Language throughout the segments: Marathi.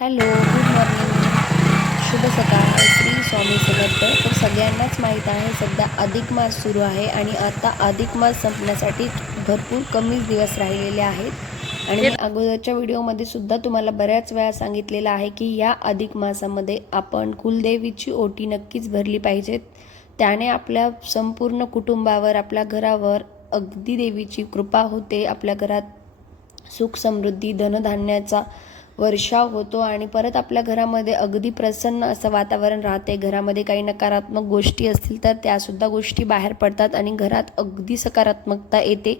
Hello, good morning. शुभ सकाळ. श्री स्वामी समर्थ. तर सगळ्यांनाच माहीत आहे सध्या अधिक मास सुरू आहे आणि आता अधिक मास संपण्यासाठी भरपूर कमीच दिवस राहिलेले आहेत. आणि मी अगोदरच्या व्हिडिओमध्ये सुद्धा तुम्हाला बऱ्याच वेळा सांगितलेलं आहे की या अधिक मासामध्ये आपण कुलदेवीची ओटी नक्कीच भरली पाहिजेत. त्याने आपल्या संपूर्ण कुटुंबावर, आपल्या घरावर अगदी देवीची कृपा होते. आपल्या घरात सुख समृद्धी, धनधान्याचा वर्षाव होतो आणि परत आपल्या घरामध्ये अगदी प्रसन्न असं वातावरण राहते. घरामध्ये काही नकारात्मक गोष्टी असतील तर त्यासुद्धा गोष्टी बाहेर पडतात आणि घरात अगदी सकारात्मकता येते.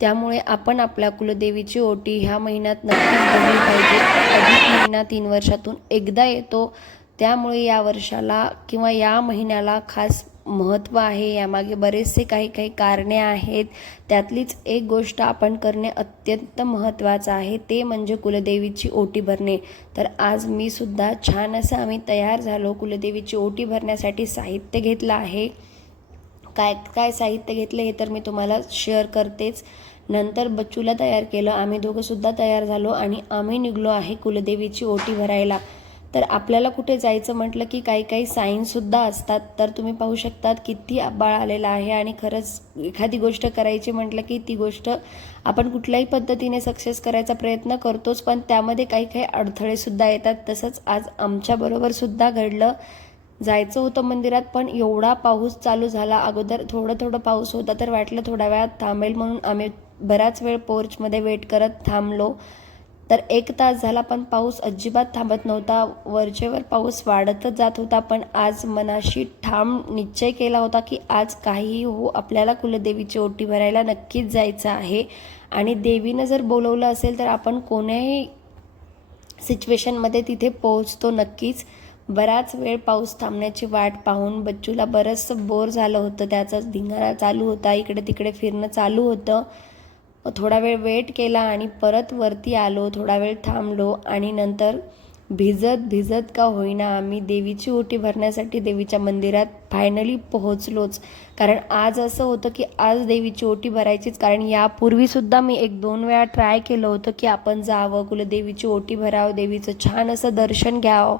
त्यामुळे आपण आपल्या कुलदेवीची ओटी ह्या महिन्यात नक्कीच भरली पाहिजे. अधिक महिना 3 वर्षातून एकदा येतो, त्यामुळे या वर्षाला किंवा या महिन्याला खास महत्त्व आहे. यामागे बरेचसे काही कारणे आहेत. त्यातलीच एक गोष्ट आपण करणे अत्यंत महत्त्वाचं आहे, ते म्हणजे कुलदेवीची ओटी भरणे. तर आज मी सुद्धा छान असं आम्ही तयार झालो. कुलदेवीची ओटी भरण्यासाठी साहित्य घेतलं आहे. काय काय साहित्य घेतलं हे तर मी तुम्हाला शेअर करतेच. नंतर बच्चूला तयार केलं. आम्ही दोघंसुद्धा तयार झालो आणि आम्ही निघलो आहे कुलदेवीची ओटी भरायला. तर आपल्याला कुठे जायचं म्हटलं की काही साईनसुद्धा असतात. तर तुम्ही पाहू शकतात किती आभाळ आलेला आहे आणि खरंच एखादी गोष्ट करायची म्हटलं की ती गोष्ट आपण कुठल्याही पद्धतीने सक्सेस करायचा प्रयत्न करतोच, पण त्यामध्ये काही अडथळेसुद्धा येतात. तसंच आज आमच्याबरोबरसुद्धा घडलं. जायचं होतं मंदिरात, पण एवढा पाऊस चालू झाला. अगोदर थोडं पाऊस होता तर वाटलं थोड्या वेळात थांबेल, म्हणून आम्ही बराच वेळ पोर्चमध्ये वेट करत थांबलो. तर 1 तास झाला, पण पाऊस अजिबात थांबत नव्हता. वरचेवर पाऊस वाढतच जात होता. पण आज मनाशी ठाम निश्चय केला होता की आज काहीही हो, आपल्याला कुलदेवीची ओटी भरायला नक्कीच जायचं आहे. आणि देवीनं जर बोलवलं असेल तर आपण कोण्याही सिच्युएशनमध्ये तिथे पोहोचतो नक्कीच. बराच वेळ पाऊस थांबण्याची वाट पाहून बच्चूला बरंचसं बोर झालं होतं. त्याचाच धिंगाणा चालू होता, इकडे तिकडे फिरणं चालू होतं. थोडा वेळ वेट केला आणि परत वरती आलो. थोडा वेळ थांबलो आणि नंतर भिजत का होईना आम्ही देवीची ओटी भरण्यासाठी देवीच्या मंदिरात फायनली पोहोचलोच. कारण आज असं होतं की आज देवीची ओटी भरायचीच. कारण यापूर्वीसुद्धा मी 1-2 वेळा ट्राय केलं होतं की आपण जावं, कुलदेवीची ओटी भरावं, देवीचं छान असं दर्शन घ्यावं.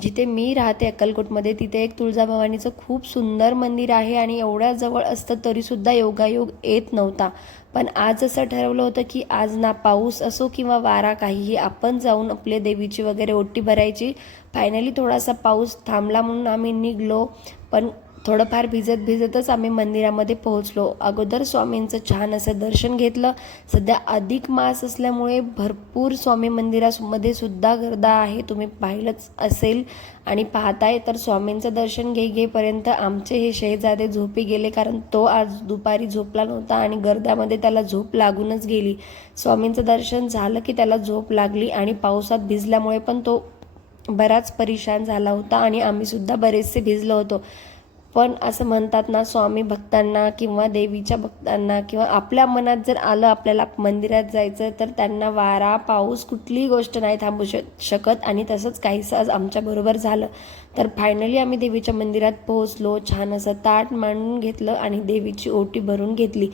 जिथे मी राहते अक्कलकोटमध्ये तिथे एक तुळजाभवानीचं खूप सुंदर मंदिर आहे आणि एवढ्या जवळ असतं तरीसुद्धा योगायोग येत नव्हता. पण आज असं ठरवलं होतं की आज ना पाऊस असो किंवा वारा काहीही, आपण जाऊन आपले देवीची वगैरे ओटी भरायची. फायनली थोडासा पाऊस थांबला म्हणून आम्ही निघलो, पण थोडंफार भिजतच आम्ही मंदिरामध्ये पोहोचलो. अगोदर स्वामींचं छान असं दर्शन घेतलं. सध्या अधिक मास असल्यामुळे भरपूर स्वामी मंदिरामध्ये सुद्धा गर्दी आहे, तुम्ही पाहिलंच असेल. आणि पाहताय तर स्वामींचं दर्शन घेईपर्यंत आमचे हे शहेजादे झोपी गेले, कारण तो आज दुपारी झोपला नव्हता आणि गर्द्यामध्ये त्याला झोप लागूनच गेली. स्वामींचं दर्शन झालं की त्याला झोप लागली आणि पावसात भिजल्यामुळे पण तो बराच परेशान झाला होता आणि आम्ही सुद्धा बरेचसे भिजलो होतो. पण असं म्हणतात ना, स्वामी भक्तांना किंवा देवीच्या भक्तांना किंवा आपल्या मनात जर आलं आपल्याला मंदिरात जायचं तर त्यांना वारा पाऊस कुठलीही गोष्ट नाही थांबू शकत. आणि तसंच काहीसं आज आमच्याबरोबर झालं. तर फायनली आम्ही देवीच्या मंदिरात पोहोचलो. छान असं ताट मांडून घेतलं आणि देवीची ओटी भरून घेतली.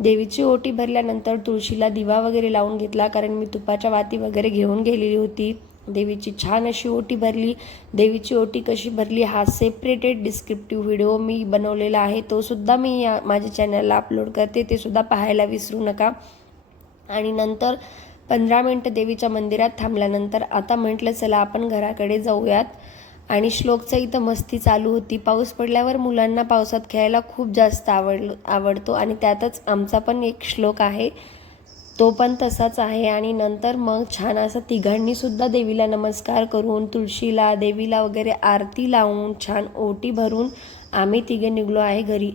देवीची ओटी भरल्यानंतर तुळशीला दिवा वगैरे लावून घेतला, कारण मी तुपाच्या वाती वगैरे घेऊन गेलेली होती. देवीची छान अशी ओटी भरली. देवीची ओटी कशी भरली हा सेपरेटेड डिस्क्रिप्टिव्ह व्हिडिओ मी बनवलेला आहे, तो सुद्धा मी माझ्या चॅनलला अपलोड करते, ते सुद्धा पाहायला विसरू नका. आणि नंतर 15 मिनटं देवीच्या मंदिरात थांबल्यानंतर आता म्हटलं चला आपण घराकडे जाऊयात. आणि श्लोकचं इथं मस्ती चालू होती. पाऊस पडल्यावर मुलांना पावसात खेळायला खूप जास्त आवडतो आणि त्यातच आमचा पण एक श्लोक आहे, तो पण तसाच आहे. आणि नंतर मग छान असं तिघांनी सुद्धा देवीला नमस्कार करून, तुळशीला, देवीला वगैरे आरती लावून, छान ओटी भरून आम्ही तिघे निघलो आहे घरी.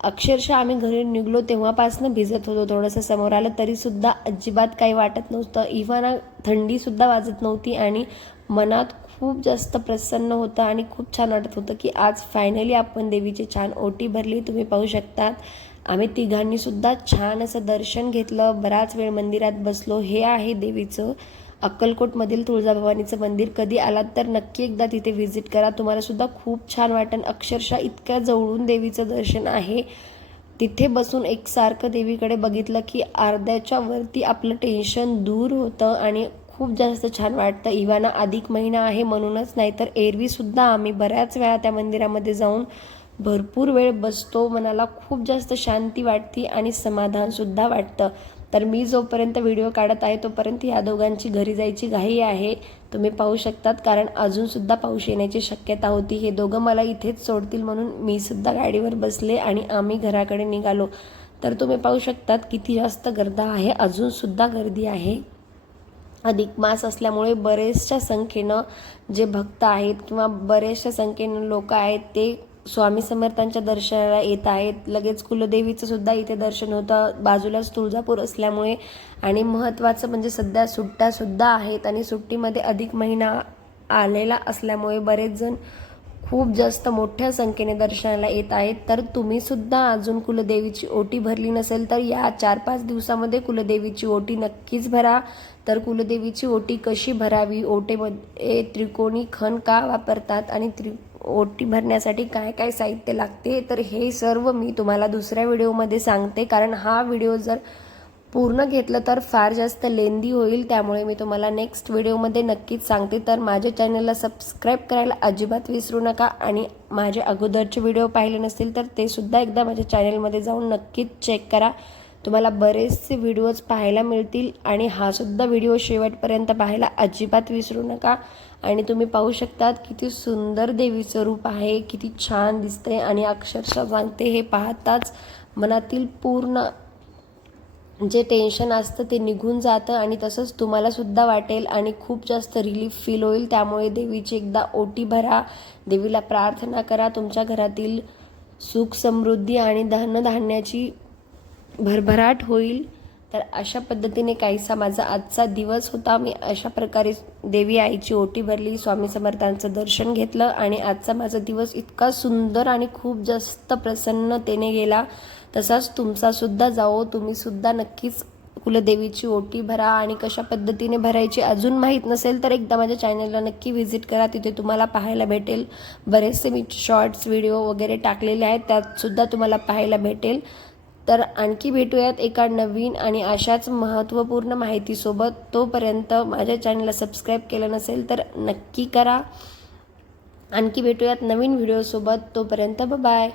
अक्षरशः आम्ही घरी निघलो तेव्हापासून भिजत होतो. थोडंसं समोर आलं तरीसुद्धा अजिबात काही वाटत नव्हतं. इव्हन थंडीसुद्धा वाजत नव्हती आणि मनात खूप जास्त प्रसन्न होतं आणि खूप छान वाटत होतं की आज फायनली आपण देवीची छान ओटी भरली. तुम्ही पाहू शकतात आम्ही तिघांनी सुद्धा छान असं दर्शन घेतलं. बराच वेळ मंदिरात बसलो. हे आहे देवीचं अक्कलकोटमधील तुळजाभवानीचं मंदिर. कधी आलात तर नक्की एकदा तिथे व्हिजिट करा, तुम्हाला सुद्धा खूप छान वाटेल. अक्षरशः इतक्या जवळून देवीचं दर्शन आहे. तिथे बसून एकसारखं देवीकडे बघितलं की अर्ध्याच्या वरती आपलं टेन्शन दूर होतं आणि खूप जास्त छान वाटतं. इवाना अधिक महिना आहे म्हणूनच, नाही तर एरवीसुद्धा आम्ही बऱ्याच वेळा त्या मंदिरामध्ये जाऊन भरपूर वेळ बसतो. मनाला खूप जास्त शांती वाटते आणि समाधानसुद्धा वाटतं. तर मी जोपर्यंत व्हिडिओ काढत आहे तोपर्यंत या दोघांची घरी जायची घाई आहे. तुम्ही पाहू शकतात, कारण अजूनसुद्धा पाऊस येण्याची शक्यता होती. हे दोघं मला इथेच सोडतील म्हणून मी सुद्धा गाडीवर बसले आणि आम्ही घराकडे निघालो. तर तुम्ही पाहू शकतात किती जास्त गर्दी आहे, अजूनसुद्धा गर्दी आहे. अधिक मास असल्यामुळे बरेचशा संख्येनं जे भक्त आहेत किंवा बरेचशा संख्येनं लोक आहेत ते स्वामी समर्थांच्या दर्शनाला येत आहेत. लगेच कुलदेवीचं सुद्धा इथे दर्शन होतं. बाजूलाच तुळजापूर असल्यामुळे आणि महत्त्वाचं म्हणजे सध्या सुट्ट्यासुद्धा आहेत आणि सुट्टीमध्ये अधिक महिना आलेला असल्यामुळे बरेच जण खूप जास्त मोठ्या संख्येने दर्शनाला येत आहेत. तर तुम्हीसुद्धा अजून कुलदेवीची ओटी भरली नसेल तर या 4-5 दिवसामध्ये कुलदेवीची ओटी नक्कीच भरा. तर कुलदेवीची ओटी कशी भरावी, ओटेमध्ये त्रिकोणी खण का वापरतात आणि ओटी भरण्यासाठी काय काय साहित्य लागते, तर हे सर्व मी तुम्हाला दुसऱ्या व्हिडिओमध्ये सांगते. कारण हा व्हिडिओ जर पूर्ण घेतलं तर फार जास्त लेंदी होईल, त्यामुळे मी तुम्हाला नेक्स्ट व्हिडिओमध्ये नक्कीच सांगते. तर माझ्या चॅनलला सबस्क्राईब करायला अजिबात विसरू नका आणि माझे अगोदरचे व्हिडिओ पाहिले नसतील तर ते सुद्धा एकदा माझ्या चॅनलमध्ये जाऊन नक्कीच चेक करा. तुम्हाला बरेचसे व्हिडिओज पाहायला मिळतील आणि हा सुद्धा व्हिडिओ शेवटपर्यंत पाहायला अजिबात विसरू नका. आणि तुम्ही पाहू शकतात किती सुंदर देवीचं रूप आहे, किती छान दिसते आणि अक्षरशः सांगते हे पाहताच मनातील पूर्ण जे टेन्शन असतं ते निघून जातं आणि तसंच तुम्हालासुद्धा वाटेल आणि खूप जास्त रिलीफ फील होईल. त्यामुळे देवीची एकदा ओटी भरा, देवीला प्रार्थना करा, तुमच्या घरातील सुख समृद्धी आणि धनधान्याची भरभराट होईल. तर अशा पद्धतीने काहीसा माझा आजचा दिवस होता. मी अशा प्रकारे देवी आईची ओटी भरली, स्वामी समर्थांचं दर्शन घेतलं आणि आजचा माझा दिवस इतका सुंदर आणि खूप जास्त प्रसन्नतेने गेला. तसाच तुमचा सुद्धा जाओ. तुम्ही सुद्धा नक्कीच कुलदेवीची ओटी भरा आणि कशा पद्धतीने भरायची अजून माहीत नसेल तर एकदा माझ्या चॅनलला नक्की व्हिजिट करा. तिथे तुम्हाला पाहायला भेटेल. बरेचसे मी शॉर्ट्स व्हिडिओ वगैरे टाकलेले आहेत, त्यात सुद्धा तुम्हाला पाहायला भेटेल. तर आणखी भेटूयात एका नवीन आणि अशाच महत्त्वपूर्ण माहितीसोबत. तोपर्यंत माझ्या चॅनलला सबस्क्राईब केलं नसेल तर नक्की करा. आणखी भेटूयात नवीन व्हिडिओसोबत. तोपर्यंत बाय.